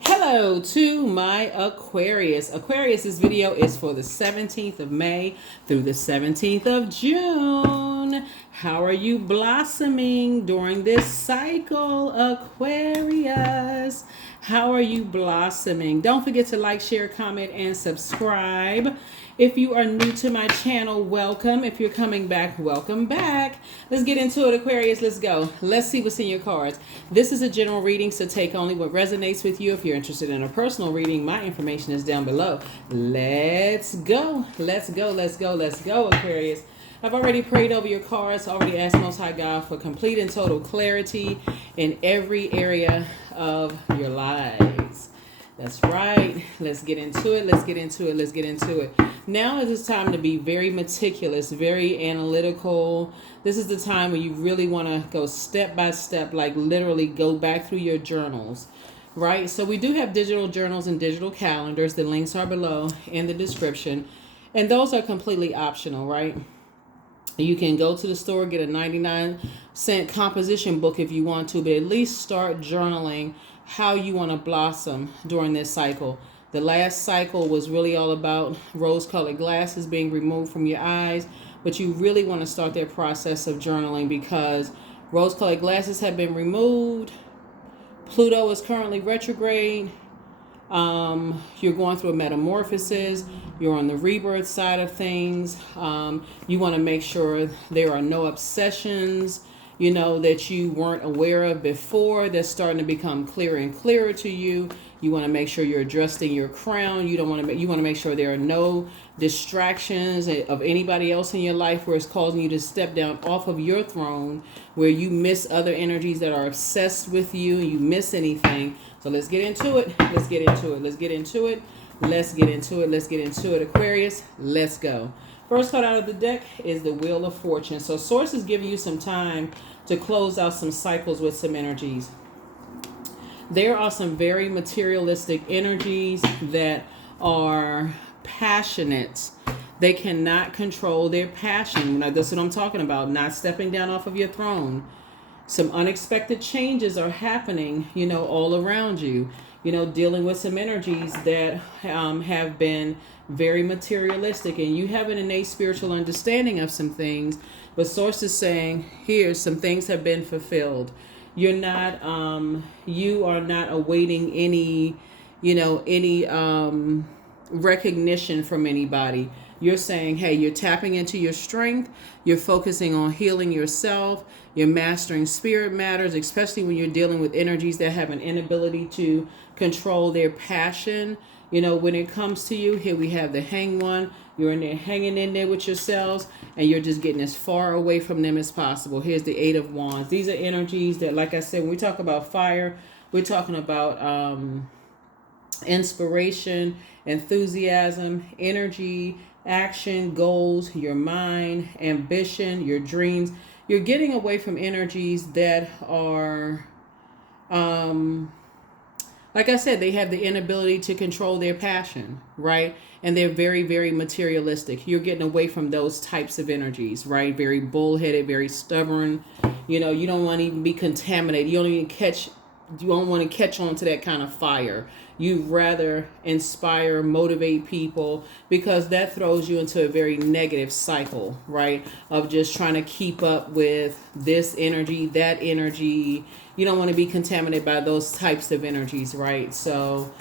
Hello to my Aquarius. Aquarius, this video is for the 17th of May through the 17th of June. How are you blossoming during this cycle, Aquarius? How are you blossoming? Don't forget to like, share, comment, and subscribe. If you are new to my channel, welcome. If you're coming back, welcome back. Let's get into it, Aquarius. Let's go. Let's see what's in your cards. This is a general reading, so take only what resonates with you. If you're interested in a personal reading, my information is down below. Let's go. Let's go. Let's go. Let's go, Aquarius. I've already prayed over your cards, already asked Most High God for complete and total clarity in every area of your lives. That's right. Let's get into it. Let's get into it. Let's get into it. Now is the time to be very meticulous, very analytical. This is the time when you really want to go step by step, like literally go back through your journals, right? So we do have digital journals and digital calendars. The links are below in the description. And those are completely optional, right? You can go to the store, get a 99-cent composition book if you want to, but at least start journaling how you want to blossom during this cycle. The last cycle was really all about rose-colored glasses being removed from your eyes, but you really want to start that process of journaling because rose-colored glasses have been removed. Pluto is currently retrograde. You're going through a metamorphosis. You're on the rebirth side of things. You want to make sure there are no obsessions, that you weren't aware of before. That's starting to become clearer and clearer to you. You want to make sure you're adjusting your crown. You want to make sure there are no distractions of anybody else in your life where it's causing you to step down off of your throne, where you miss other energies that are obsessed with you and you miss anything. So let's get into it. Let's get into it. Let's get into it. Let's get into it. Let's get into it, Aquarius. Let's go. First card out of the deck is the Wheel of Fortune. So Source is giving you some time to close out some cycles with some energies. There are some very materialistic energies that are passionate. They cannot control their passion. Now, that's what I'm talking about. Not stepping down off of your throne. Some unexpected changes are happening, all around you. Dealing with some energies that have been very materialistic, and you have an innate spiritual understanding of some things, but Source is saying here some things have been fulfilled. You are not awaiting any recognition from anybody. You're saying, hey, you're tapping into your strength. You're focusing on healing yourself. You're mastering spirit matters, especially when you're dealing with energies that have an inability to control their passion. When it comes to you, here we have the Hanged One. You're in there hanging in there with yourselves, and you're just getting as far away from them as possible. Here's the Eight of Wands. These are energies that, like I said, when we talk about fire, we're talking about inspiration, enthusiasm, energy, action, goals, your mind, ambition, your dreams. You're getting away from energies that are, like I said, they have the inability to control their passion, right? And they're very, very materialistic. You're getting away from those types of energies, right? Very bullheaded, very stubborn. You don't want to even be contaminated. You don't want to catch on to that kind of fire. You'd rather inspire, motivate people, because that throws you into a very negative cycle, right? Of just trying to keep up with this energy, that energy. You don't want to be contaminated by those types of energies, right? So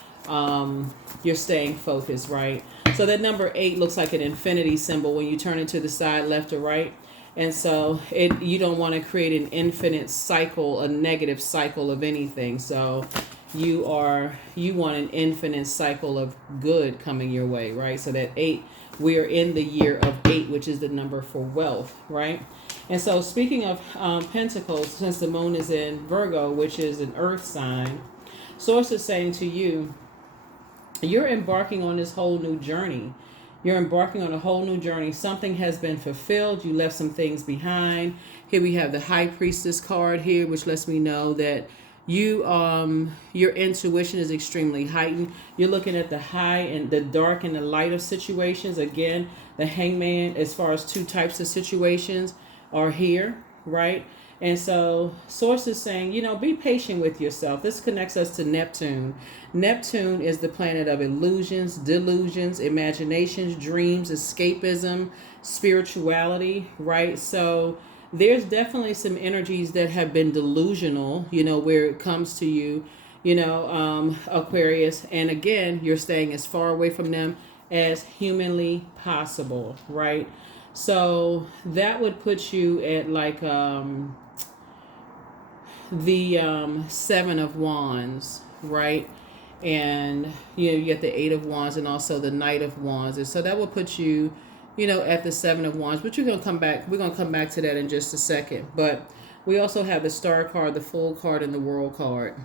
you're staying focused, right? So that number 8 looks like an infinity symbol when you turn it to the side, left or right. And so you don't want to create an infinite cycle, a negative cycle of anything. So you want an infinite cycle of good coming your way, right? So that 8, we are in the year of 8, which is the number for wealth, right? And so speaking of Pentacles, since the moon is in Virgo, which is an earth sign, Source is saying to you, you're embarking on this whole new journey. You're embarking on a whole new journey. Something has been fulfilled. You left some things behind. Here we have the High Priestess card here, which lets me know that your intuition is extremely heightened. You're looking at the high and the dark and the light of situations. Again, the Hangman, as far as two types of situations, are here, right? And so, Source is saying, be patient with yourself. This connects us to Neptune. Neptune is the planet of illusions, delusions, imaginations, dreams, escapism, spirituality, right? So, there's definitely some energies that have been delusional, where it comes to you, Aquarius. And again, you're staying as far away from them as humanly possible, right? So that would put you at like the Seven of Wands, right? And you get the Eight of Wands and also the Knight of Wands, and so that will put you, at the Seven of Wands. But you're gonna come back. We're gonna come back to that in just a second. But we also have the Star card, the Fool card, and the World card.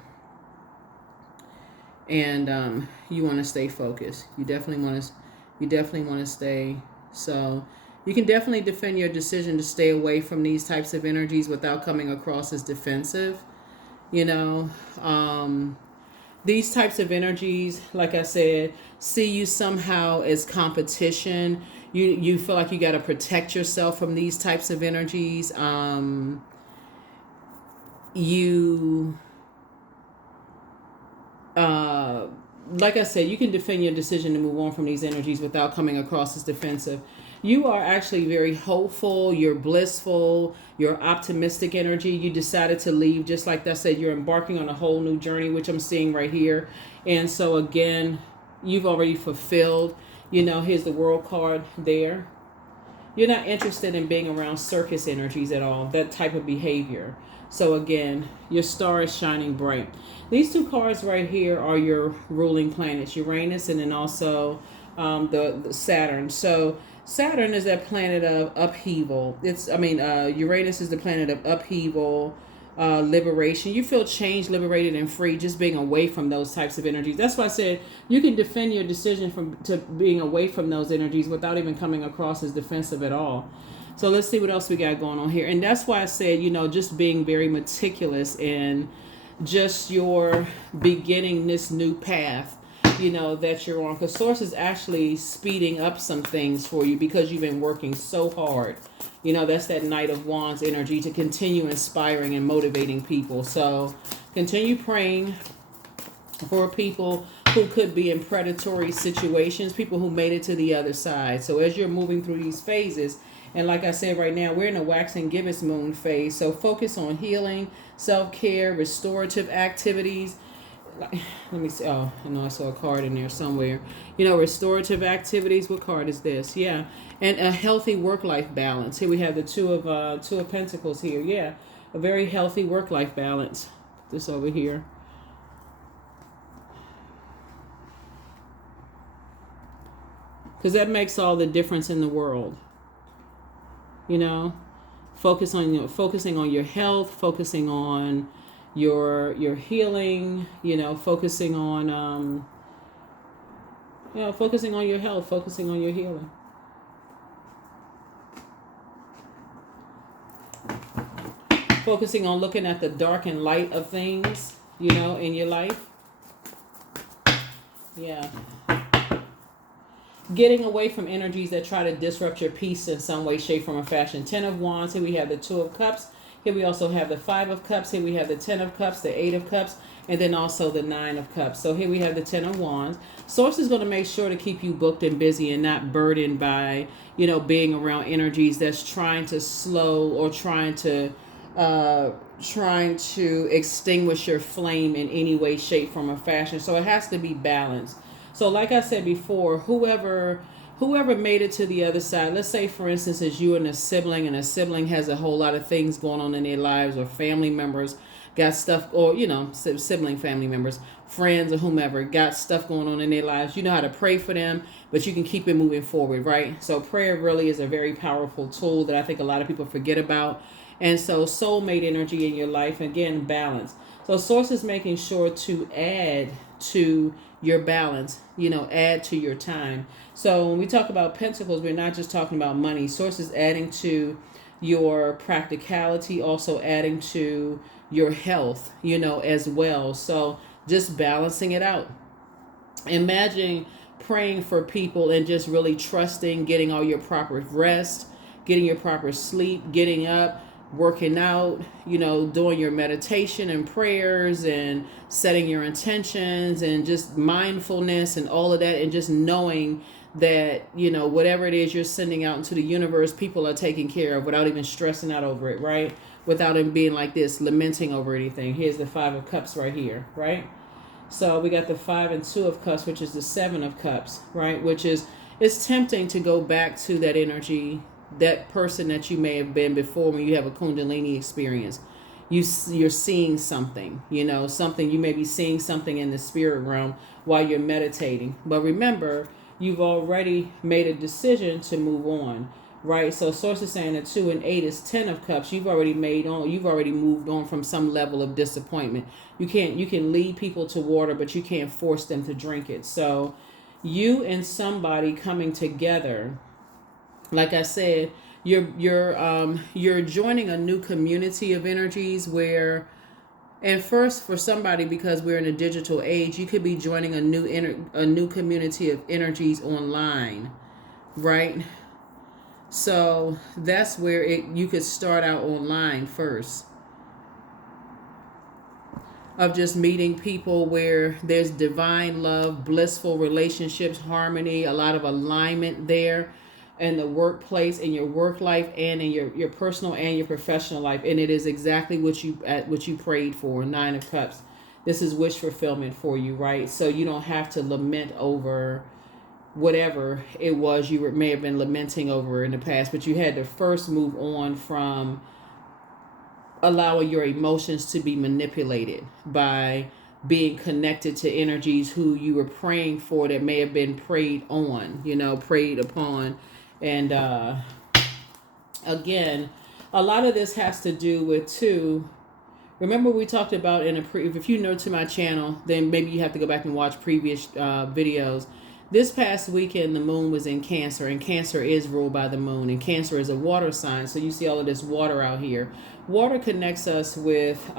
And you want to stay focused. You definitely want to stay. So you can definitely defend your decision to stay away from these types of energies without coming across as defensive. These types of energies, like I said, see you somehow as competition. You feel like you got to protect yourself from these types of energies. Like I said, you can defend your decision to move on from these energies without coming across as defensive. You are actually very hopeful, you're blissful, you're optimistic energy. You decided to leave, just like I said, you're embarking on a whole new journey, which I'm seeing right here. And so again, you've already fulfilled, here's the World card there. You're not interested in being around circus energies at all, that type of behavior. So again, your star is shining bright. These two cards right here are your ruling planets, Uranus and then also the Saturn. So Saturn is that planet of upheaval. Uranus is the planet of upheaval, liberation. You feel changed, liberated, and free just being away from those types of energies. That's why I said you can defend your decision to being away from those energies without even coming across as defensive at all. So let's see what else we got going on here. And that's why I said, just being very meticulous in just your beginning this new path, that you're on. Because Source is actually speeding up some things for you because you've been working so hard. That's that Knight of Wands energy to continue inspiring and motivating people. So continue praying for people who could be in predatory situations, people who made it to the other side. So as you're moving through these phases, and like I said, right now, we're in a waxing gibbous moon phase. So focus on healing, self-care, restorative activities. Let me see. Oh, I know I saw a card in there somewhere. Restorative activities. What card is this? Yeah. And a healthy work-life balance. Here we have the Two of Pentacles here. Yeah. A very healthy work-life balance. This over here. Because that makes all the difference in the world. Focusing on your health, focusing on your healing, focusing on focusing on your health, focusing on your healing. Focusing on looking at the dark and light of things, in your life. Yeah. Getting away from energies that try to disrupt your peace in some way, shape, form, or fashion. 10 of Wands. Here we have the 2 of Cups. Here we also have the 5 of Cups. Here we have the 10 of Cups, the 8 of Cups, and then also the 9 of Cups. So here we have the 10 of Wands. Source is going to make sure to keep you booked and busy and not burdened by, being around energies that's trying to slow or trying to extinguish your flame in any way, shape, form, or fashion. So it has to be balanced. So like I said before, whoever made it to the other side, let's say, for instance, as you and a sibling has a whole lot of things going on in their lives, or family members got stuff, or, sibling family members, friends, or whomever got stuff going on in their lives. You know how to pray for them, but you can keep it moving forward, right? So prayer really is a very powerful tool that I think a lot of people forget about. And so soulmate energy in your life, again, balance. So Source is making sure to add to your balance, add to your time. So when we talk about pentacles, we're not just talking about money. Source is adding to your practicality, also adding to your health, as well. So just balancing it out. Imagine praying for people and just really trusting, getting all your proper rest, getting your proper sleep, getting up, working out, doing your meditation and prayers and setting your intentions and just mindfulness and all of that, and just knowing that, whatever it is you're sending out into the universe, people are taking care of without even stressing out over it, right? Without them being like this, lamenting over anything. Here's the 5 of Cups right here, right? So we got the 5 and 2 of Cups, which is the 7 of Cups, right? Which is, it's tempting to go back to that energy, that person that you may have been before when you have a Kundalini experience. You're seeing something, something, you may be seeing something in the spirit realm while you're meditating. But remember, you've already made a decision to move on, right? So source is saying that 2 and 8 is 10 of Cups. You've already moved on from some level of disappointment. You can lead people to water, but you can't force them to drink it. So you and somebody coming together, like I said, you're joining a new community of energies where, and first for somebody, because we're in a digital age, you could be joining a new community of energies online, right? So that's where you could start out online first, of just meeting people where there's divine love, blissful relationships, harmony, a lot of alignment there in the workplace, in your work life, and in your personal and your professional life. And it is exactly what you prayed for. 9 of Cups. This is wish fulfillment for you, right? So you don't have to lament over whatever it was you may have been lamenting over in the past, but you had to first move on from allowing your emotions to be manipulated by being connected to energies who you were praying for that may have been preyed upon. And again, a lot of this has to do with too. Remember, we talked about if you're new to my channel, then maybe you have to go back and watch previous videos. This past weekend, the moon was in Cancer, and Cancer is ruled by the moon, and Cancer is a water sign. So you see all of this water out here. Water connects us with,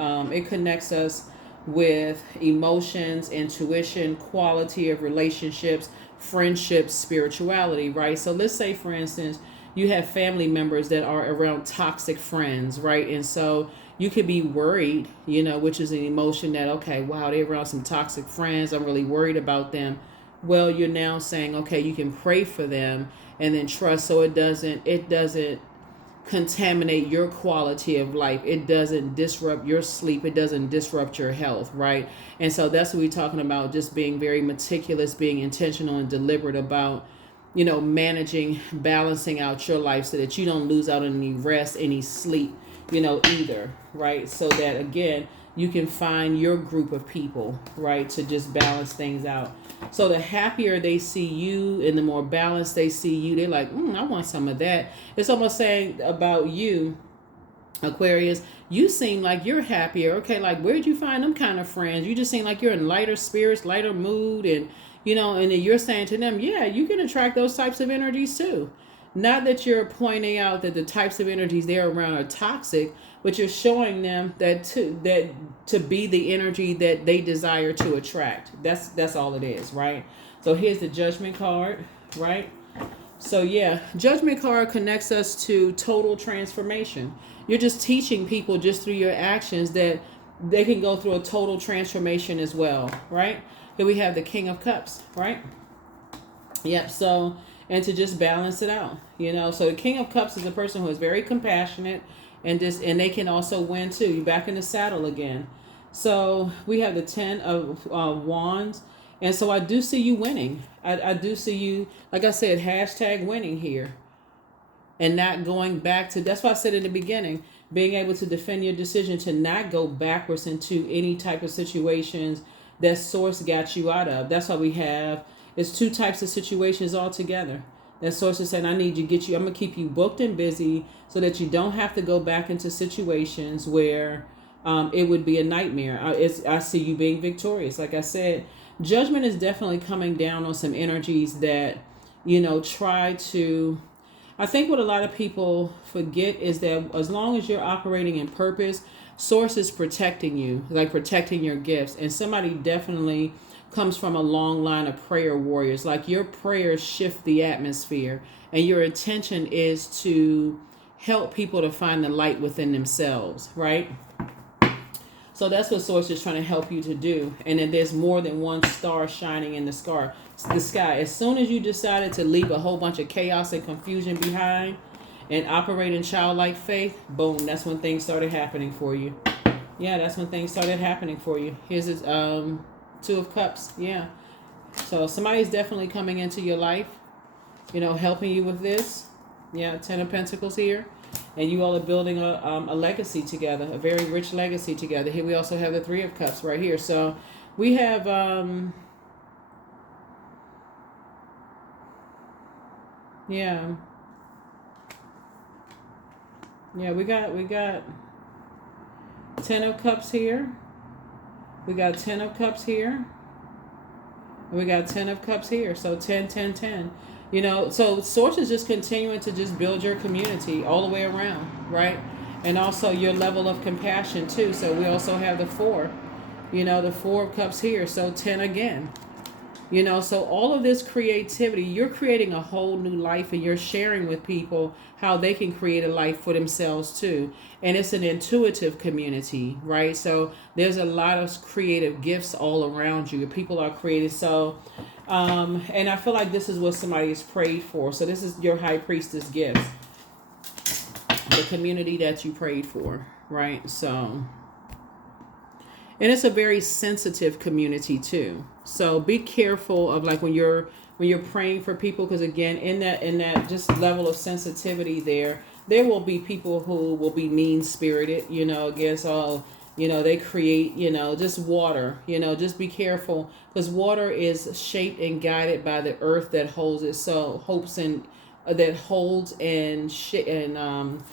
emotions, intuition, quality of relationships, friendships, spirituality, right? So let's say, for instance, you have family members that are around toxic friends, right? And so you could be worried, which is an emotion that, okay, wow, they're around some toxic friends. I'm really worried about them. Well, you're now saying, okay, you can pray for them and then trust, so it doesn't contaminate your quality of life. It doesn't disrupt your sleep. It doesn't disrupt your health, right? And so that's what we're talking about, just being very meticulous, being intentional and deliberate about, managing, balancing out your life so that you don't lose out on any rest, any sleep, either, right? So that, again, you can find your group of people, right, to just balance things out. So the happier they see you and the more balanced they see you, they're like, I want some of that. It's almost saying about you, Aquarius, you seem like you're happier. Okay, like, where'd you find them kind of friends? You just seem like you're in lighter spirits, lighter mood, and and then you're saying to them, yeah, you can attract those types of energies too. Not that you're pointing out that the types of energies they're around are toxic, but you're showing them that to be the energy that they desire to attract. That's all it is, right? So here's the Judgment card, right? So yeah, Judgment card connects us to total transformation. You're just teaching people just through your actions that they can go through a total transformation as well, right? Here we have the King of Cups, right? Yep. So, and to just balance it out, So the King of Cups is a person who is very compassionate, and they can also win too. You're back in the saddle again. So we have the 10 of Wands, and so I do see you winning. I do see you, like I said, hashtag winning here, and not going back to. That's why I said in the beginning, being able to defend your decision to not go backwards into any type of situations that source got you out of. That's why we have. It's 2 types of situations altogether. That source is saying, I'm going to keep you booked and busy so that you don't have to go back into situations where it would be a nightmare. I see you being victorious. Like I said, Judgment is definitely coming down on some energies that, try to. I think what a lot of people forget is that as long as you're operating in purpose, source is protecting you, like protecting your gifts. And somebody definitely comes from a long line of prayer warriors. Like, your prayers shift the atmosphere, and your intention is to help people to find the light within themselves, right? So that's what Source is trying to help you to do. And then there's more than one star shining in the sky. As soon as you decided to leave a whole bunch of chaos and confusion behind and operate in childlike faith, boom, that's when things started happening for you. Yeah, that's when things started happening for you. Here's this Two of Cups. Yeah. So somebody's definitely coming into your life, helping you with this. Yeah, Ten of Pentacles here. And you all are building a legacy together, a very rich legacy together. Here we also have the Three of Cups right here. So we have yeah, we got Ten of Cups here. We got Ten of Cups here. And we got 10 of Cups here. So 10, 10, 10. So Source is just continuing to just build your community all the way around, right? And also your level of compassion too. So we also have the 4, the 4 of Cups here. So 10 again. So all of this creativity, you're creating a whole new life, and you're sharing with people how they can create a life for themselves too. And it's an intuitive community, right? So there's a lot of creative gifts all around you. People are creative. So, and I feel like this is what somebody has prayed for. So this is your High Priestess gifts, the community that you prayed for, right? So, and it's a very sensitive community too. So be careful of like when you're praying for people, because again, in that just level of sensitivity there will be people who will be mean spirited, against all, they create, just water, just be careful, because water is shaped and guided by the earth that holds it. So hopes and that holds and surrounds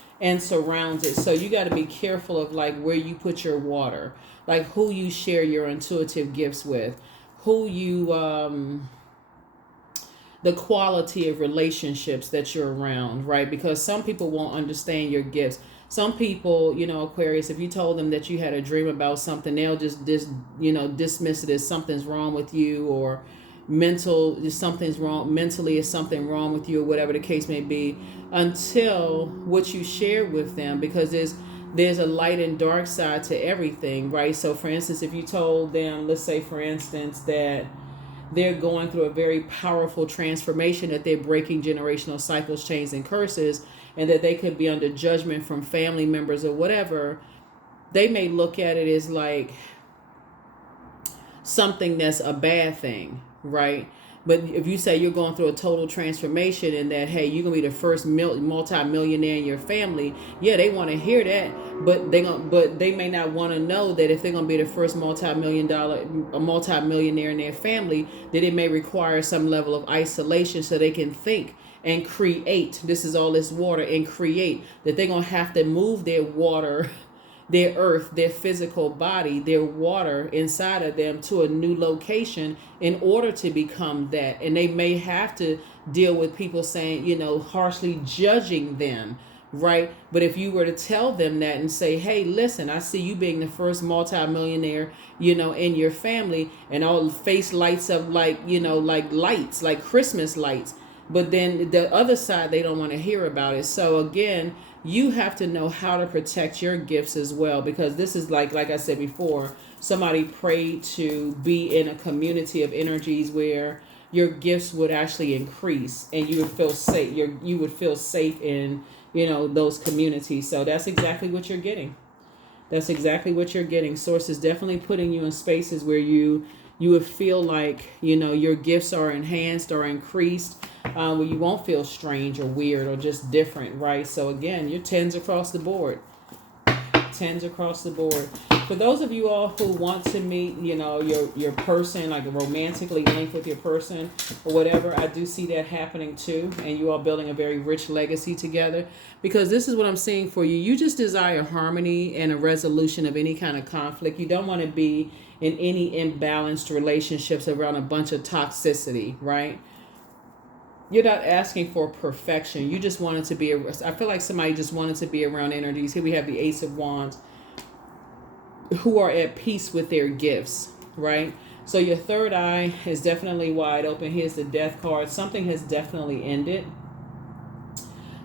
it. So you got to be careful of like where you put your water, like who you share your intuitive gifts with, who you the quality of relationships that you're around, right? Because some people won't understand your gifts. Some people, Aquarius, if you told them that you had a dream about something, they'll just dismiss it as something's wrong with you, or something's wrong mentally, is something wrong with you, or whatever the case may be, until what you share with them, because there's a light and dark side to everything, right? So for instance, if you told them, let's say for instance, that they're going through a very powerful transformation, that they're breaking generational cycles, chains, and curses, and that they could be under judgment from family members or whatever, they may look at it as like something that's a bad thing, right? But if you say you're going through a total transformation, and that, hey, you're going to be the first multi-millionaire in your family, yeah, they want to hear that, but they may not want to know that if they're going to be the first multi-millionaire in their family, that it may require some level of isolation so they can think and create. This is all this water, and create, that they're going to have to move their water, their earth, their physical body, their water inside of them to a new location in order to become that. And they may have to deal with people saying, harshly judging them, right? But if you were to tell them that and say, hey, listen, I see you being the first multimillionaire, in your family, and all the face lights up like, like lights, like Christmas lights. But then the other side, they don't want to hear about it. So again, you have to know how to protect your gifts as well, because this is like I said before, somebody prayed to be in a community of energies where your gifts would actually increase, and you would feel safe. You would feel safe in, those communities. So that's exactly what you're getting. That's exactly what you're getting. Source is definitely putting you in spaces where you would feel like, your gifts are enhanced or increased, where you won't feel strange or weird or just different, right? So again, your 10s across the board. 10s across the board. For those of you all who want to meet, your person, like romantically linked with your person or whatever, I do see that happening too. And you are building a very rich legacy together, because this is what I'm seeing for you. You just desire harmony and a resolution of any kind of conflict. You don't want to be in any imbalanced relationships around a bunch of toxicity, right? You're not asking for perfection. You just wanted to be, I feel like somebody just wanted to be around energies. Here we have the Ace of Wands, who are at peace with their gifts, right? So your third eye is definitely wide open. Here's the Death card. Something has definitely ended.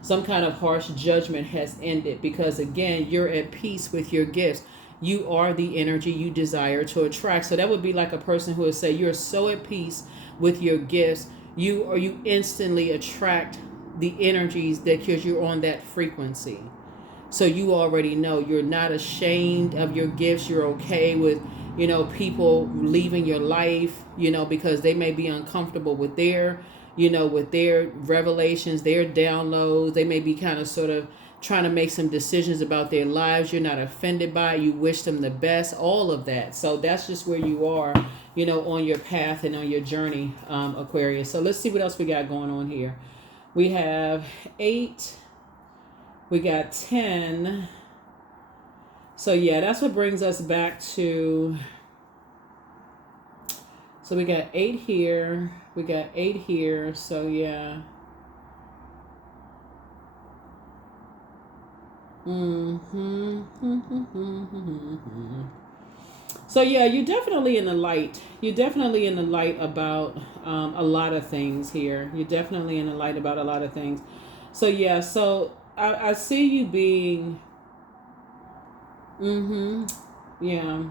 some kind of harsh judgment has ended, because again, you're at peace with your gifts. You are the energy you desire to attract. So that would be like a person who would say you're so at peace with your gifts, you instantly attract the energies that, because you're on that frequency. So you already know you're not ashamed of your gifts. You're okay with, people leaving your life, because they may be uncomfortable with with their revelations, their downloads. They may be kind of sort of trying to make some decisions about their lives. You're not offended by it. You wish them the best, all of that. So that's just where you are, on your path and on your journey, Aquarius. So let's see what else we got going on here. We have 8. We got 10. So yeah, that's what brings us back to. So we got 8 here. We got 8 here. So yeah. So yeah, you're definitely in the light. You're definitely in the light about a lot of things here. You're definitely in the light about a lot of things. So yeah, so I see you being. Yeah.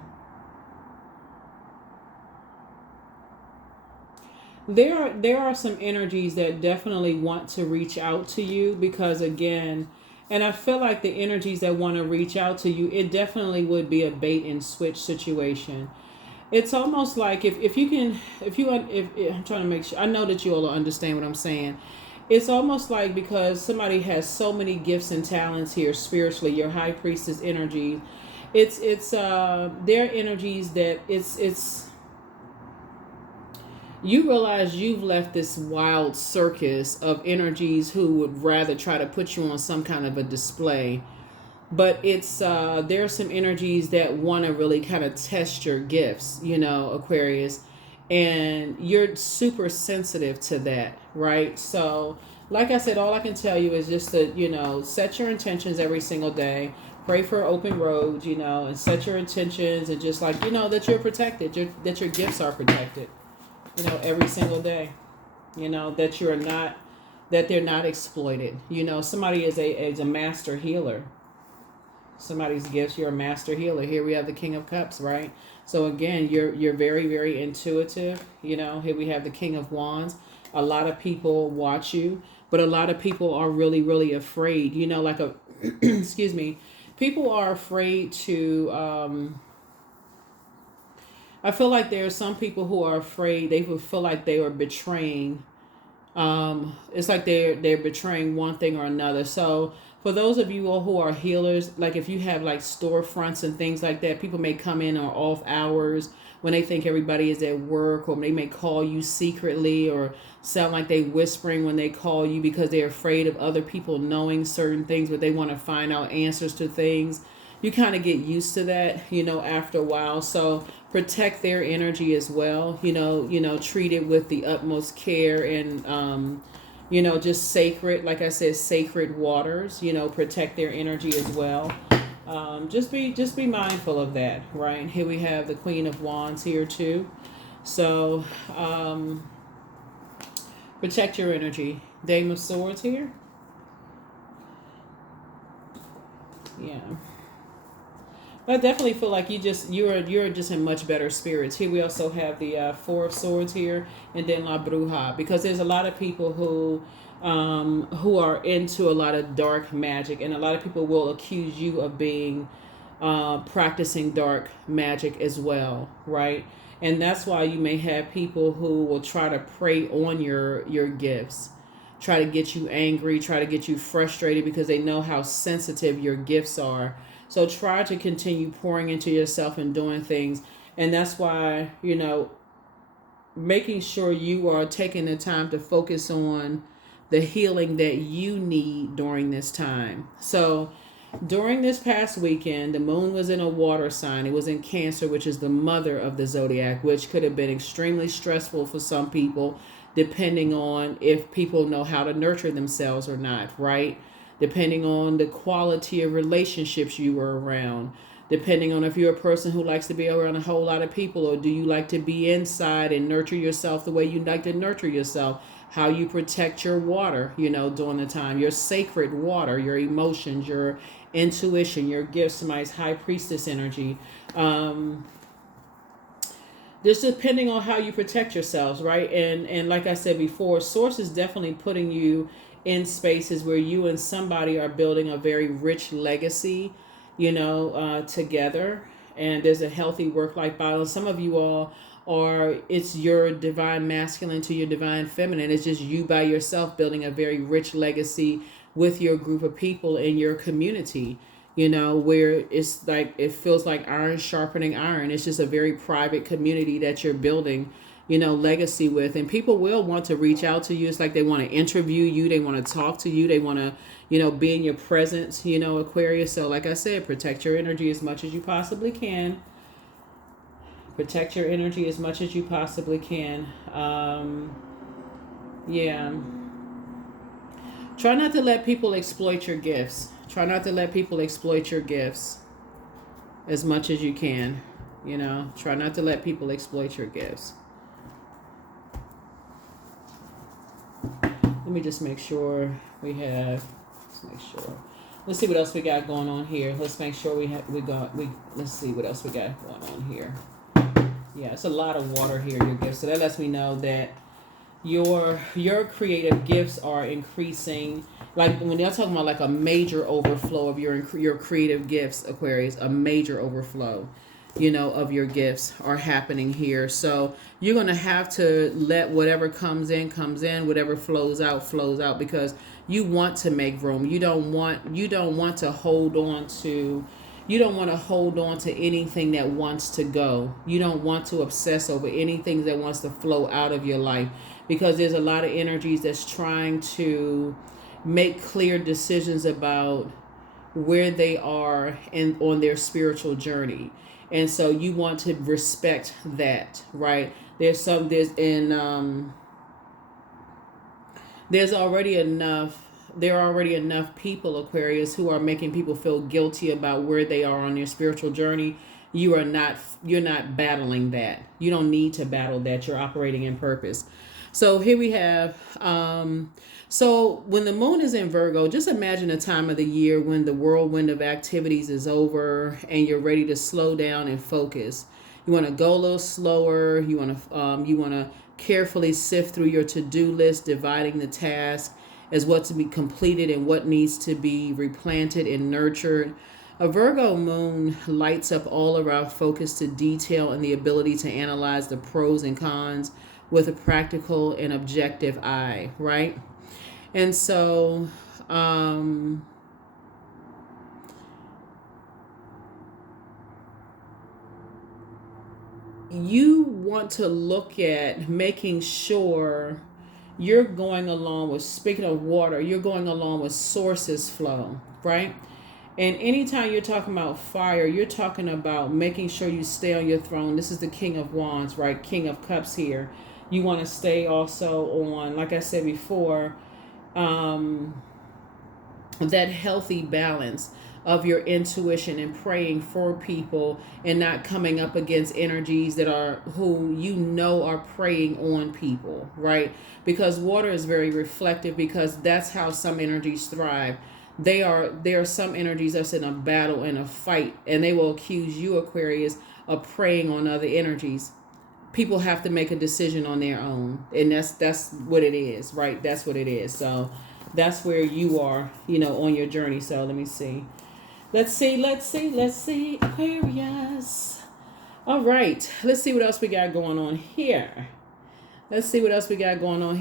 There are some energies that definitely want to reach out to you, because again, and I feel like the energies that want to reach out to you, it definitely would be a bait and switch situation. It's almost like if you can, if I'm trying to make sure, I know that you all understand what I'm saying. It's almost like, because somebody has so many gifts and talents here spiritually, your high priestess energy, it's their energies that it's you realize you've left this wild circus of energies who would rather try to put you on some kind of a display. But it's there are some energies that want to really kind of test your gifts, Aquarius, and you're super sensitive to that, right? So like I said, all I can tell you is just to, set your intentions every single day. Pray for open roads, and set your intentions, and just like, that you're protected, that your gifts are protected, every single day, that you're not, that they're not exploited. Somebody is a master healer. Somebody's gifts, you're a master healer. Here we have the King of Cups, right? So again, you're very, very intuitive. Here we have the King of Wands. A lot of people watch you, but a lot of people are really, really afraid. Like a excuse me, people are afraid to I feel like there are some people who are afraid. They would feel like they are betraying. It's like they're betraying one thing or another. So for those of you all who are healers, like if you have like storefronts and things like that, people may come in on off hours when they think everybody is at work, or they may call you secretly, or sound like they whispering when they call you, because they're afraid of other people knowing certain things, but they want to find out answers to things. You kind of get used to that, after a while. So protect their energy as well. Treat it with the utmost care, and just sacred, like I said, sacred waters. Protect their energy as well. Just be mindful of that, right? Here we have the Queen of Wands here too. So protect your energy. Dame of Swords here. Yeah. But I definitely feel like you're just in much better spirits. Here we also have the Four of Swords here, and then La Bruja, because there's a lot of people who are into a lot of dark magic, and a lot of people will accuse you of being practicing dark magic as well, right? And that's why you may have people who will try to prey on your gifts, try to get you angry, try to get you frustrated, because they know how sensitive your gifts are. So try to continue pouring into yourself and doing things. And that's why, making sure you are taking the time to focus on the healing that you need during this time. So during this past weekend, the moon was in a water sign. It was in Cancer, which is the mother of the zodiac, which could have been extremely stressful for some people, depending on if people know how to nurture themselves or not, right? Depending on the quality of relationships you were around, depending on if you're a person who likes to be around a whole lot of people, or do you like to be inside and nurture yourself the way you like to nurture yourself. How you protect your water, during the time, your sacred water, your emotions, your intuition, your gifts. Somebody's high priestess energy. Just depending on how you protect yourselves, right? And like I said before, source is definitely putting you in spaces where you and somebody are building a very rich legacy, together. And there's a healthy work-life balance. Some of you all are, it's your divine masculine to your divine feminine. It's just you by yourself building a very rich legacy with your group of people in your community, where it's like, it feels like iron sharpening iron. It's just a very private community that you're building, legacy with. And people will want to reach out to you. It's like they want to interview you. They want to talk to you. They want to, be in your presence, Aquarius. So like I said, protect your energy as much as you possibly can. Protect your energy as much as you possibly can. Yeah. Try not to let people exploit your gifts. Try not to let people exploit your gifts as much as you can. Try not to let people exploit your gifts. Let me just make sure we have. Let's make sure. Let's see what else we got going on here. Let's make sure let's see what else we got going on here. Yeah, it's a lot of water here, your gifts. So that lets me know that your creative gifts are increasing. Like when they're talking about like a major overflow of your creative gifts, Aquarius, a major overflow, of your gifts are happening here. So you're going to have to let whatever comes in, whatever flows out, because you want to make room. You don't want to hold on to anything that wants to go. You don't want to obsess over anything that wants to flow out of your life, because there's a lot of energies that's trying to make clear decisions about where they are on their spiritual journey. And so you want to respect that, right? There's already enough people, Aquarius, who are making people feel guilty about where they are on their spiritual journey. You're not battling that. You don't need to battle that. You're operating in purpose. So here we have, so when the moon is in Virgo, just imagine a time of the year when the whirlwind of activities is over and you're ready to slow down and focus. You want to go a little slower. You want to carefully sift through your to-do list, dividing the task as what to be completed and what needs to be replanted and nurtured. A Virgo moon lights up all around focus to detail and the ability to analyze the pros and cons with a practical and objective eye, right? And so, you want to look at making sure you're going along with, speaking of water, you're going along with sources flow, right? And anytime you're talking about fire, you're talking about making sure you stay on your throne. This is the King of Wands, right? King of Cups here. You want to stay also on, like I said before, that healthy balance of your intuition and praying for people and not coming up against energies that are are preying on people, right? Because water is very reflective, because that's how some energies thrive. There are some energies that's in a battle and a fight, and they will accuse you, Aquarius, of preying on other energies. People have to make a decision on their own, and that's what it is, right? That's what it is. So that's where you are, on your journey. So let me see. Let's see, Aquarius. All right, let's see what else we got going on here. Yeah. Let's see what else we have going on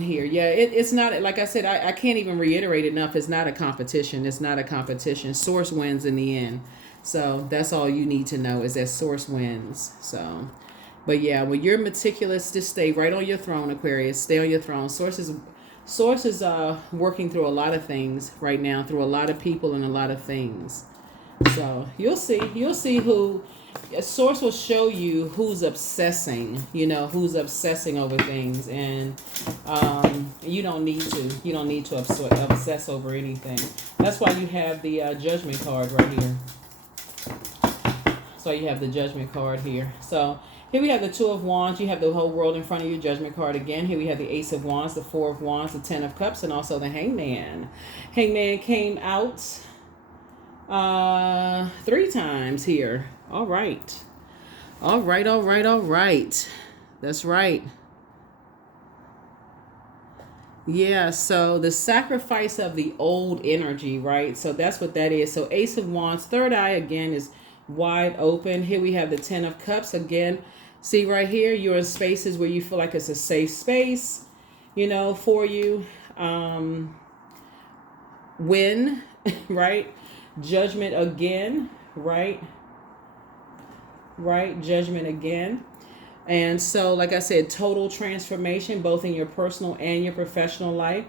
here. Yeah, it's not, like I said, I can't even reiterate enough. It's not a competition. Source wins in the end. So that's all you need to know, is that source wins. So, but yeah, when you're meticulous, just stay right on your throne, Aquarius. Stay on your throne. Source is working through a lot of things right now, through a lot of people and a lot of things. So you'll see who A source will show you who's obsessing, who's obsessing over things, and you don't need to. You don't need to obsess over anything. That's why you have the judgment card right here. So you have the judgment card here. So here we have the Two of Wands. You have the whole world in front of you, judgment card again. Here we have the Ace of Wands, the Four of Wands, the Ten of Cups, and also the Hangman. Hangman came out 3 times here. All right. All right, all right, all right. That's right. Yeah, so the sacrifice of the old energy, right? So that's what that is. So Ace of Wands, third eye again is wide open. Here we have the Ten of Cups again. See right here, you're in spaces where you feel like it's a safe space, for you. Win, right? Judgment again, right? Right? Judgment again. And so, like I said, total transformation, both in your personal and your professional life.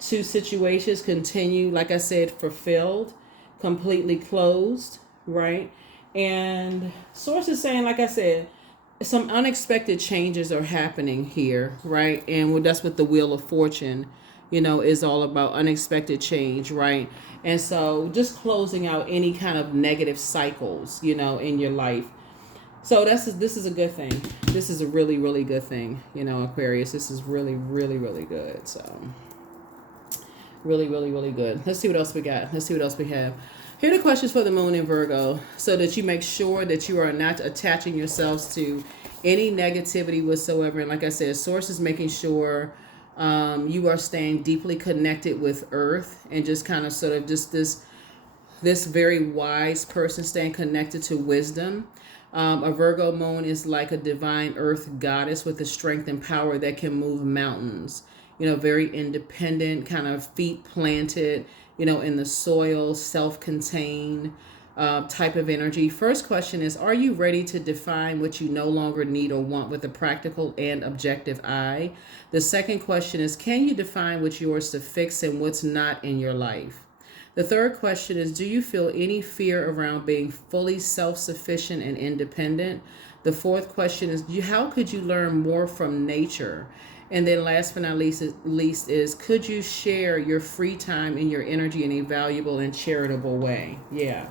2 situations continue, like I said, fulfilled, completely closed, right? And source is saying, like I said, some unexpected changes are happening here, right? And that's what the Wheel of Fortune, is all about, unexpected change, right? And so just closing out any kind of negative cycles, in your life. So this is a good thing. This is a really, really good thing, Aquarius. This is really, really, really good. So really, really, really good. Let's see what else we got. Let's see what else we have. Here are the questions for the Moon in Virgo, so that you make sure that you are not attaching yourselves to any negativity whatsoever. And like I said, source is making sure you are staying deeply connected with Earth, and just kind of sort of just this very wise person, staying connected to wisdom. A Virgo moon is like a divine earth goddess with the strength and power that can move mountains. Very independent, kind of feet planted, in the soil, self-contained type of energy. First question is, are you ready to define what you no longer need or want with a practical and objective eye? The second question is, can you define what's yours to fix and what's not in your life? The third question is, do you feel any fear around being fully self-sufficient and independent? The fourth question is, how could you learn more from nature? And then last but not least is, could you share your free time and your energy in a valuable and charitable way? Yeah.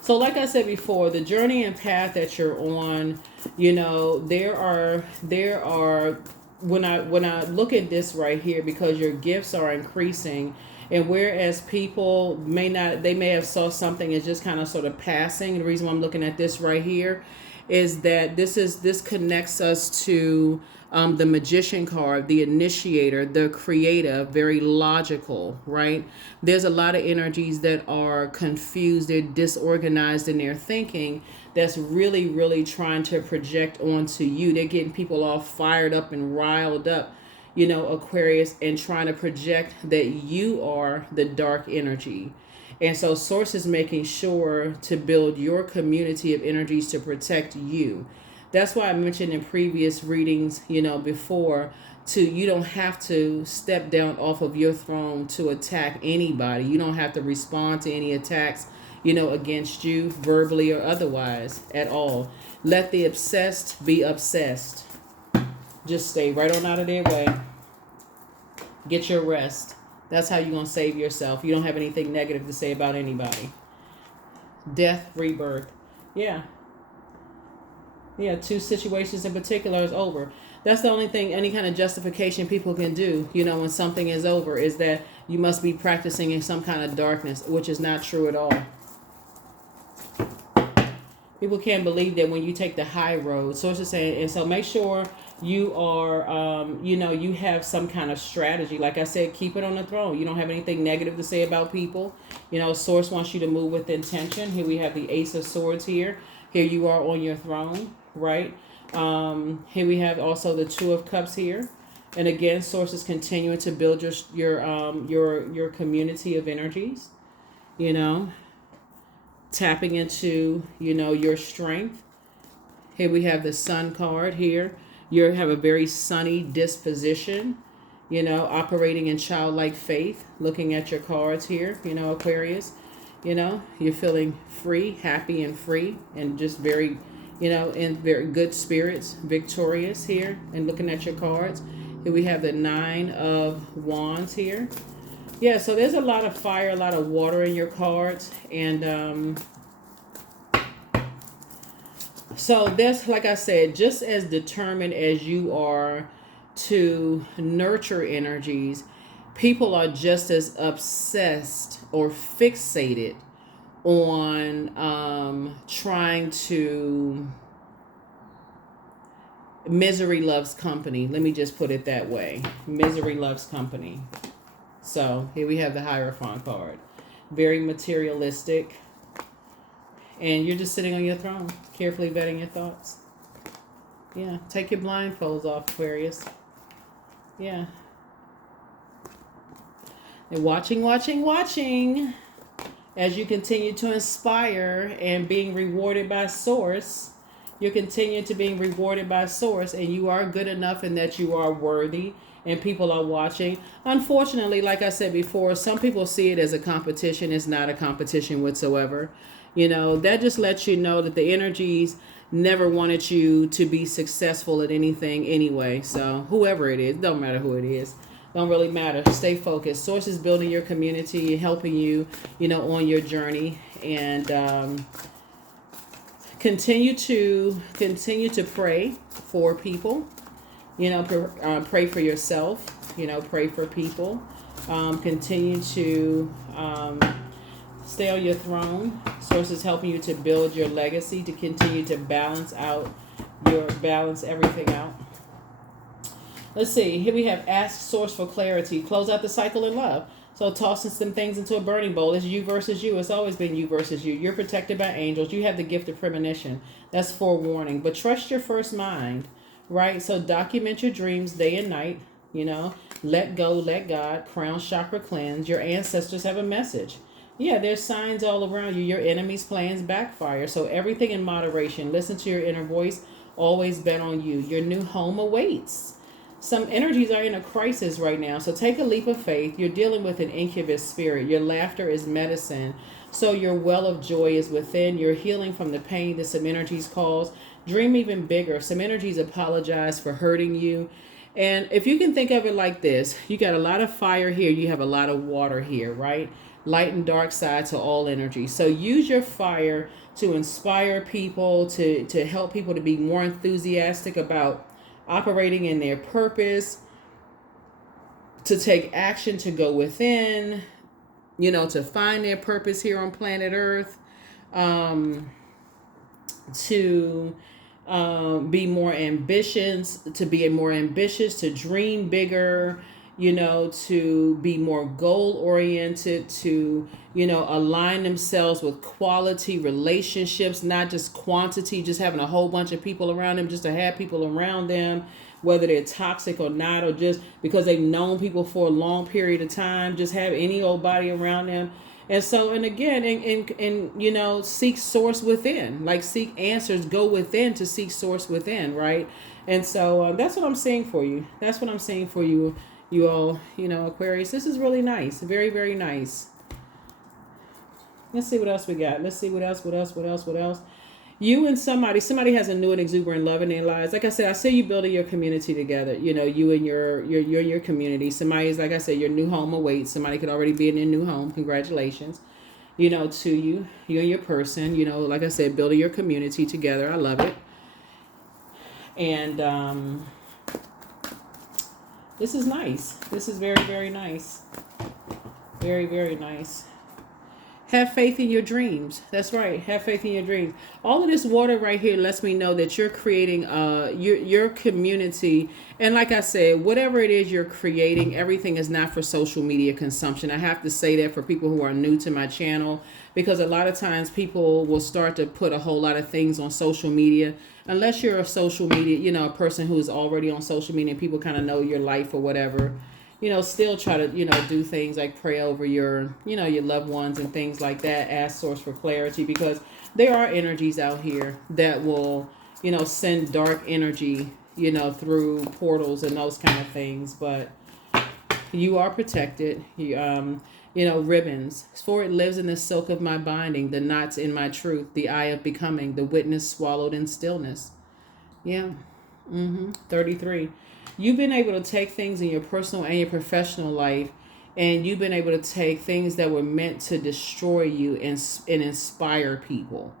So like I said before, the journey and path that you're on, there are when I look at this right here, because your gifts are increasing, and whereas people may have saw something as just kind of sort of passing, the reason why I'm looking at this right here is that this connects us to the Magician card, the initiator, the creator, very logical, right? There's a lot of energies that are confused, they're disorganized in their thinking, that's really, really trying to project onto you. They're getting people all fired up and riled up, Aquarius, and trying to project that you are the dark energy. And so source is making sure to build your community of energies to protect you. That's why I mentioned in previous readings, before, you don't have to step down off of your throne to attack anybody. You don't have to respond to any attacks, against you, verbally or otherwise, at all. Let the obsessed be obsessed. Just stay right on out of their way. Get your rest. That's how you're going to save yourself. You don't have anything negative to say about anybody. Death, rebirth. Yeah, 2 situations in particular is over. That's the only thing, any kind of justification people can do, when something is over, is that you must be practicing in some kind of darkness, which is not true at all. People can't believe that when you take the high road. So it's just saying, and so make sure you are, you have some kind of strategy. Like I said, keep it on the throne. You don't have anything negative to say about people. Source wants you to move with intention. Here we have the Ace of Swords here. Here you are on your throne, right? Here we have also the Two of Cups here. And again, source is continuing to build your community of energies, tapping into, your strength. Here we have the Sun card here. You have a very sunny disposition, operating in childlike faith. Looking at your cards here, Aquarius. You know, you're feeling free, happy and free, and just very, in very good spirits, victorious here. And looking at your cards, here we have the 9 of Wands here. Yeah, so there's a lot of fire, a lot of water in your cards. And so there's, like I said, just as determined as you are to nurture energies, people are just as obsessed or fixated on trying to, misery loves company. Let me just put it that way. Misery loves company. So here we have the Hierophant card. Very materialistic. And you're just sitting on your throne, carefully vetting your thoughts. Yeah, take your blindfolds off, Aquarius. Yeah. And watching as you continue to inspire and being rewarded by Source. You continue to being rewarded by Source, and you are good enough in that you are worthy, and people are watching. Unfortunately, like I said before, some people see it as a competition. It's not a competition whatsoever. That just lets you know that the energies never wanted you to be successful at anything anyway. So whoever it is, don't matter who it is, don't really matter. Stay focused. Source is building your community, helping you, on your journey. And continue to pray for people. Pray for yourself. Pray for people. Continue to stay on your throne. Source is helping you to build your legacy, to continue to balance everything out. Let's see. Here we have ask Source for clarity. Close out the cycle in love. So tossing some things into a burning bowl. It's you versus you. It's always been you versus you. You're protected by angels. You have the gift of premonition. That's forewarning. But trust your first mind, right? So document your dreams day and night. Let go, let God. Crown chakra cleanse. Your ancestors have a message. Yeah, there's signs all around you. Your enemy's plans backfire. So everything in moderation. Listen to your inner voice. Always bet on you. Your new home awaits. Some energies are in a crisis right now, so take a leap of faith. You're dealing with an incubus spirit. Your laughter is medicine, so your well of joy is within. You're healing from the pain that some energies cause. Dream even bigger. Some energies apologize for hurting you. And if you can think of it like this, you got a lot of fire here. You have a lot of water here, right? Light and dark side to all energy. So use your fire to inspire people, to help people to be more enthusiastic about operating in their purpose, to take action, to go within, to find their purpose here on planet Earth, to be more ambitious, to dream bigger, to be more goal oriented, to, align themselves with quality relationships, not just quantity, just having a whole bunch of people around them, just to have people around them, whether they're toxic or not, or just because they've known people for a long period of time, just have any old body around them. And so, and again, and seek source within, like seek answers, go within to seek source within, right? And so that's what I'm saying for you. That's what I'm saying for you. You all, Aquarius, this is really nice. Very, very nice. Let's see what else we got. Let's see what else. You and somebody has a new and exuberant love in their lives. Like I said, I see you building your community together. You and your community. Somebody is, like I said, your new home awaits. Somebody could already be in their new home. Congratulations. To you and your person, like I said, building your community together. I love it. And, this is nice. This is very, very nice. Very, very nice. Have faith in your dreams. That's right. Have faith in your dreams. All of this water right here lets me know that you're creating your community. And like I said, whatever it is you're creating, everything is not for social media consumption. I have to say that for people who are new to my channel, because a lot of times people will start to put a whole lot of things on social media. Unless you're a social media, a person who is already on social media and people kind of know your life or whatever. Still try to, do things like pray over your, your loved ones and things like that. Ask source for clarity, because there are energies out here that will, send dark energy, through portals and those kind of things. But you are protected. ribbons. For it lives in the silk of my binding, the knots in my truth, the eye of becoming, the witness swallowed in stillness. Yeah. 33. You've been able to take things in your personal and your professional life, and you've been able to take things that were meant to destroy you and inspire people.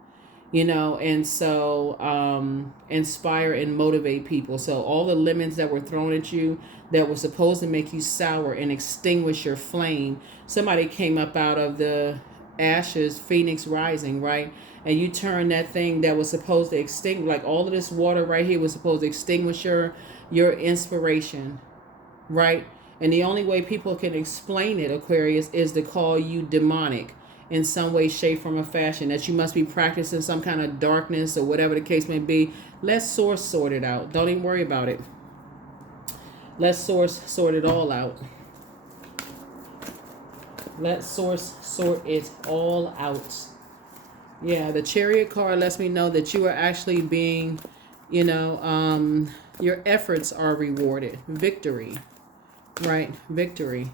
And so inspire and motivate people. So all the lemons that were thrown at you that were supposed to make you sour and extinguish your flame, somebody came up out of the ashes, phoenix rising, right? And you turn that thing that was supposed to extinguish, like all of this water right here was supposed to extinguish your inspiration, right? And the only way people can explain it, Aquarius, is to call you demonic in some way, shape, form, or fashion, that you must be practicing some kind of darkness or whatever the case may be. Let Source sort it out. Don't even worry about it. Let Source sort it all out. Let Source sort it all out. Yeah, the Chariot card lets me know that you are actually being, your efforts are rewarded. Victory, right? Victory.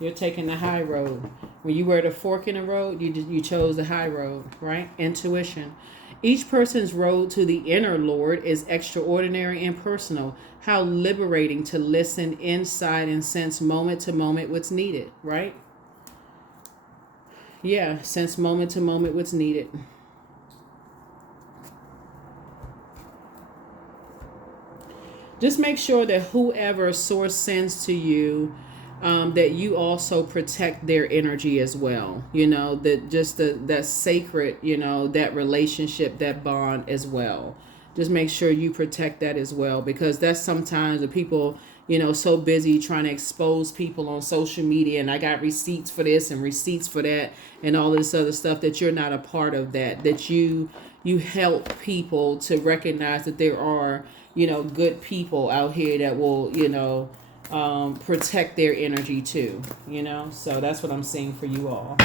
You're taking the high road. When you were at a fork in the road, you chose the high road, right? Intuition. Each person's road to the inner Lord is extraordinary and personal. How liberating to listen inside and sense moment to moment what's needed, right? Yeah, sense moment to moment what's needed. Just make sure that whoever Source sends to you, that you also protect their energy as well. That sacred, that relationship, that bond as well. Just make sure you protect that as well, because that's sometimes the people, so busy trying to expose people on social media, and I got receipts for this and receipts for that and all this other stuff, that you're not a part of that you help people to recognize that there are, good people out here that will, protect their energy too, so that's what I'm seeing for you all.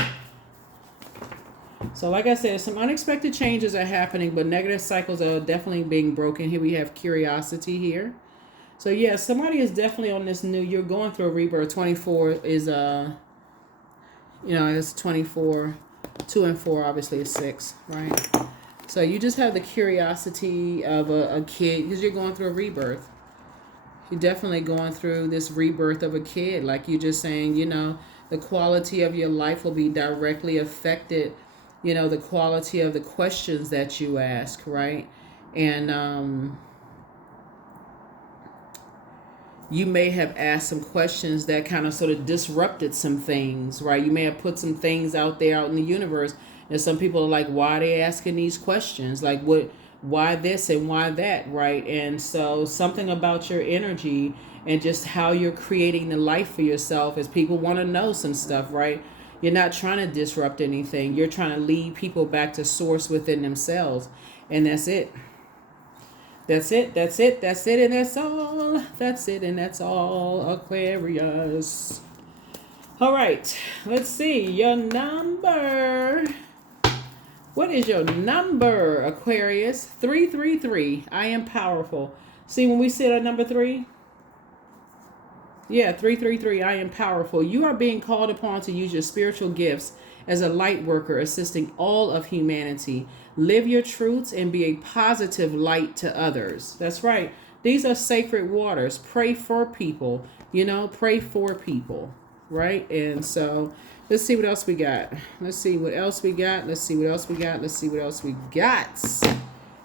So like I said, some unexpected changes are happening, but negative cycles are definitely being broken. Here we have curiosity here. So yeah, somebody is definitely on this you're going through a rebirth. 24 is it's 24. 2 and 4 obviously is 6, right? So you just have the curiosity of a kid, because you're going through a rebirth. You're definitely going through this rebirth of a kid. Like you just saying, the quality of your life will be directly affected, the quality of the questions that you ask, right? And you may have asked some questions that kind of sort of disrupted some things, right? You may have put some things out there out in the universe, and some people are like, why are they asking these questions? Like, why this and why that, right? And so something about your energy and just how you're creating the life for yourself is people want to know some stuff, right? You're not trying to disrupt anything. You're trying to lead people back to Source within themselves. And that's it. That's it, and that's all. That's it, and that's all, Aquarius. All right, let's see. Your number. What is your number, Aquarius? 333. I am powerful. See, when we sit at number 3? Yeah, 333. I am powerful. You are being called upon to use your spiritual gifts as a light worker, assisting all of humanity. Live your truths and be a positive light to others. That's right. These are sacred waters. Pray for people. Pray for people. Right? And so let's see what else we got. Let's see what else we got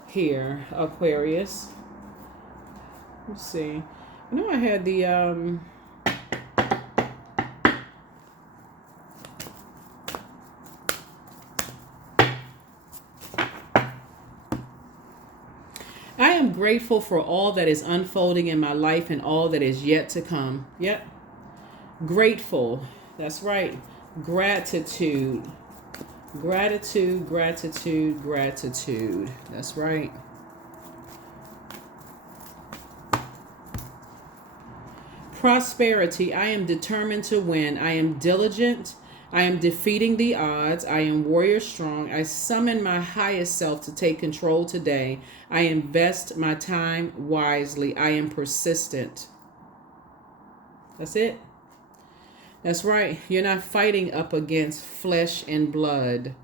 here, Aquarius. Let's see. I had the I am grateful for all that is unfolding in my life and all that is yet to come. Yep. Grateful. That's right. Gratitude. Gratitude. That's right. Prosperity. I am determined to win. I am diligent. I am defeating the odds. I am warrior strong. I summon my highest self to take control today. I invest my time wisely. I am persistent. That's it. That's right. You're not fighting up against flesh and blood.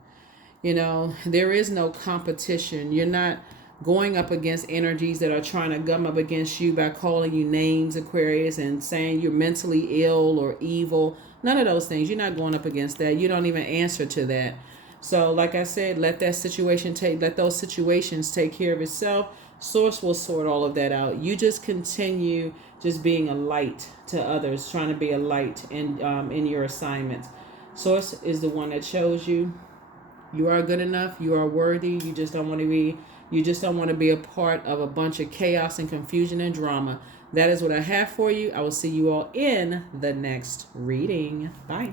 You know, there is no competition. You're not going up against energies that are trying to gum up against you by calling you names, Aquarius, and saying you're mentally ill or evil. None of those things. You're not going up against that. You don't even answer to that. So, like I said, let those situations take care of itself. Source will sort all of that out. You just continue just being a light to others, trying to be a light in your assignments. Source is the one that chose you. You are good enough. You are worthy. You just don't want to be. You just don't want to be a part of a bunch of chaos and confusion and drama. That is what I have for you. I will see you all in the next reading. Bye.